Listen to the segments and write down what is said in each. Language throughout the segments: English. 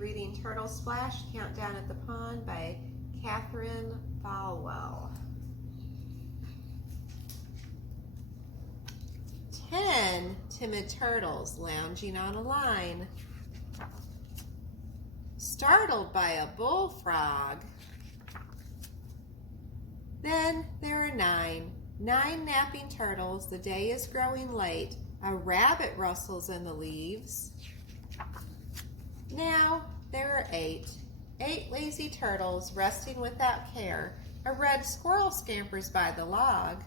reading Turtle Splash, Countdown at the Pond by Catherine Falwell. 10 timid turtles lounging on a line, startled by a bullfrog. Then there are 9 napping turtles. The day is growing late. A rabbit rustles in the leaves. Now there are 8 lazy turtles resting without care. A red squirrel scampers by the log.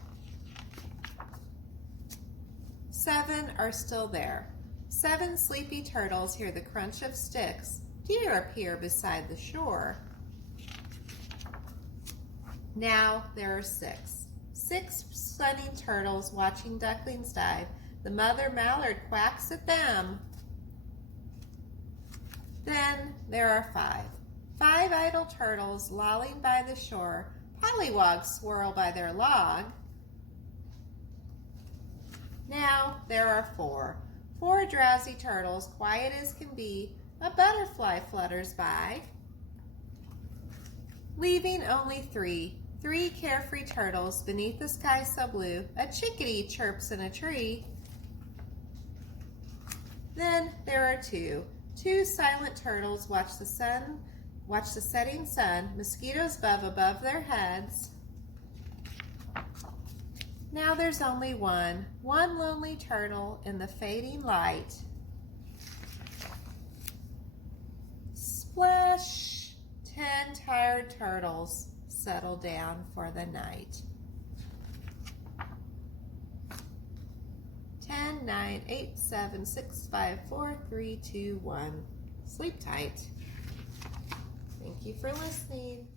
7 are still there. 7 sleepy turtles hear the crunch of sticks. Deer appear beside the shore. Now there are 6 sunning turtles watching ducklings dive. The mother mallard quacks at them. Then there are 5 idle turtles lolling by the shore. Pollywogs swirl by their log. Now there are 4 drowsy turtles, quiet as can be. A butterfly flutters by, leaving only 3 carefree turtles beneath the sky so blue. A chickadee chirps in a tree. Then there are 2 silent turtles watch the setting sun. Mosquitoes buzz above their heads. Now there's only one lonely turtle in the fading light. Splash! 10 tired turtles settle down for the night. 10, 9, 8, 7, 6, 5, 4, 3, 2, 1. Sleep tight. Thank you for listening.